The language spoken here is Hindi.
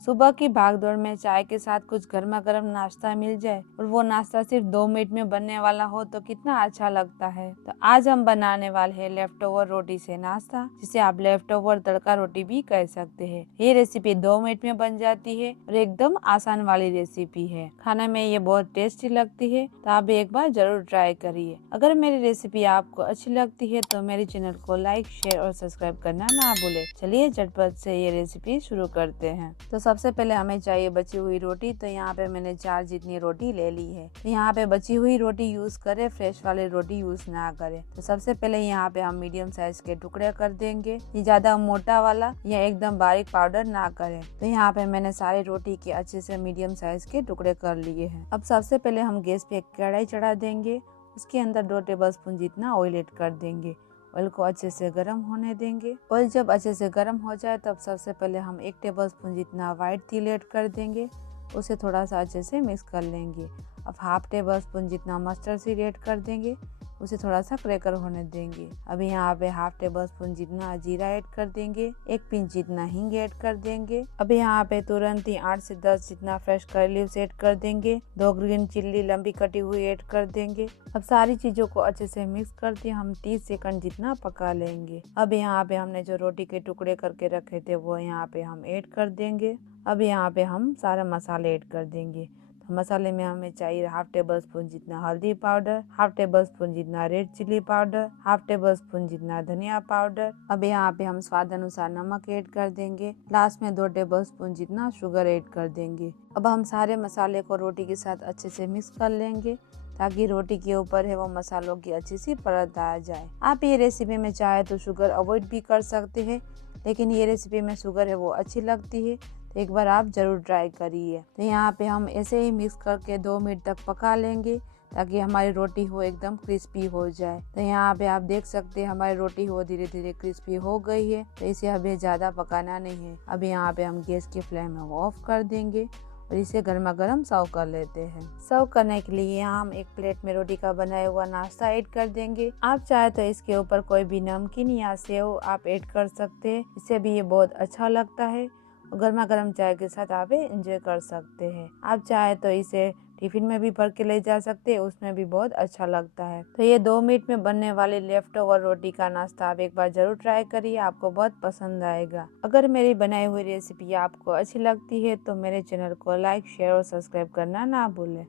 सुबह की भागदौड़ में चाय के साथ कुछ गर्मा गर्म नाश्ता मिल जाए और वो नाश्ता सिर्फ 2 मिनट में बनने वाला हो तो कितना अच्छा लगता है। तो आज हम बनाने वाले हैं लेफ्ट ओवर रोटी से नाश्ता, जिसे आप लेफ्ट ओवर तड़का रोटी भी कह सकते हैं। ये रेसिपी 2 मिनट में बन जाती है और एकदम आसान वाली रेसिपी है। खाने में ये बहुत टेस्टी लगती है, तो आप एक बार जरूर ट्राई करिए। अगर मेरी रेसिपी आपको अच्छी लगती है तो मेरे चैनल को लाइक, शेयर और सब्सक्राइब करना ना भूले। चलिए झटपट से ये रेसिपी शुरू करते हैं। तो सबसे पहले हमें चाहिए बची हुई रोटी। तो यहाँ पे मैंने 4 जितनी रोटी ले ली है। तो यहाँ पे बची हुई रोटी यूज करें, फ्रेश वाली रोटी यूज ना करें। तो सबसे पहले यहाँ पे हम मीडियम साइज के टुकड़े कर देंगे। ये ज्यादा मोटा वाला या एकदम बारीक पाउडर ना करें। तो यहाँ पे मैंने सारी रोटी के अच्छे से मीडियम साइज के टुकड़े कर लिए हैं। अब सबसे पहले हम गैस पे एक कढ़ाई चढ़ा देंगे। उसके अंदर 2 टेबलस्पून जितना ऑयल ऐड कर देंगे। ऑयल को अच्छे से गर्म होने देंगे। ऑयल जब अच्छे से गर्म हो जाए तब सबसे पहले हम 1 टेबलस्पून जितना व्हाइट तिल ऐड कर देंगे। उसे थोड़ा सा अच्छे से मिक्स कर लेंगे। अब हाफ टेबलस्पून जितना मस्टर्ड सीड ऐड कर देंगे। उसे थोड़ा सा क्रैकर होने देंगे। अब यहाँ पे हाफ टेबलस्पून जितना जीरा ऐड कर देंगे। 1 पिंच जितना हींग ऐड कर देंगे। अब यहाँ पे तुरंत ही 8 से 10 जितना फ्रेश करी लीव्स ऐड कर देंगे। 2 ग्रीन चिल्ली लंबी कटी हुई ऐड कर देंगे। अब सारी चीजों को अच्छे से मिक्स करके हम 30 सेकंड जितना पका लेंगे। अब यहाँ पे हमने जो रोटी के टुकड़े करके रखे थे वो यहाँ पे हम ऐड कर देंगे। अब यहाँ पे हम सारा मसाले ऐड कर देंगे। तो मसाले में हमें चाहिए हाफ टेबल स्पून जितना हल्दी पाउडर, हाफ टेबल स्पून जितना red chilli powder, half table spoon जितना धनिया पाउडर। अब यहाँ पे हम स्वाद अनुसार नमक ऐड कर देंगे। लास्ट में 2 टेबल स्पून जितना शुगर ऐड कर देंगे। अब हम सारे मसाले को रोटी के साथ अच्छे से मिक्स कर लेंगे ताकि रोटी के ऊपर है वो मसालों की अच्छी सी परत आ जाए। आप ये रेसिपी में चाहे तो शुगर अवॉइड भी कर सकते हैं, लेकिन ये रेसिपी में शुगर है वो अच्छी लगती है, तो एक बार आप जरूर ट्राई करिए। तो यहाँ पे हम ऐसे ही मिक्स करके 2 मिनट तक पका लेंगे ताकि हमारी रोटी हो एकदम क्रिस्पी हो जाए। तो यहाँ पे आप देख सकते हैं हमारी रोटी हो धीरे धीरे क्रिस्पी हो गई है। तो इसे हमें ज्यादा पकाना नहीं है। अब यहाँ पे हम गैस की फ्लेम ऑफ कर देंगे और इसे गर्मा गर्म सर्व कर लेते हैं। सर्व करने के लिए यहाँ हम एक प्लेट में रोटी का बनाया हुआ नाश्ता ऐड कर देंगे। आप चाहे तो इसके ऊपर कोई भी नमकीन या सेव आप ऐड कर सकते हैं, इससे भी ये बहुत अच्छा लगता है। गर्मा गर्म चाय के साथ आप एंजॉय कर सकते हैं। आप चाहे तो इसे टिफिन में भी भर के ले जा सकते हैं, उसमें भी बहुत अच्छा लगता है। तो ये 2 मिनट में बनने वाली लेफ्ट ओवर रोटी का नाश्ता आप एक बार जरूर ट्राई करिए, आपको बहुत पसंद आएगा। अगर मेरी बनाई हुई रेसिपी आपको अच्छी लगती है तो मेरे चैनल को लाइक, शेयर और सब्सक्राइब करना ना भूलें।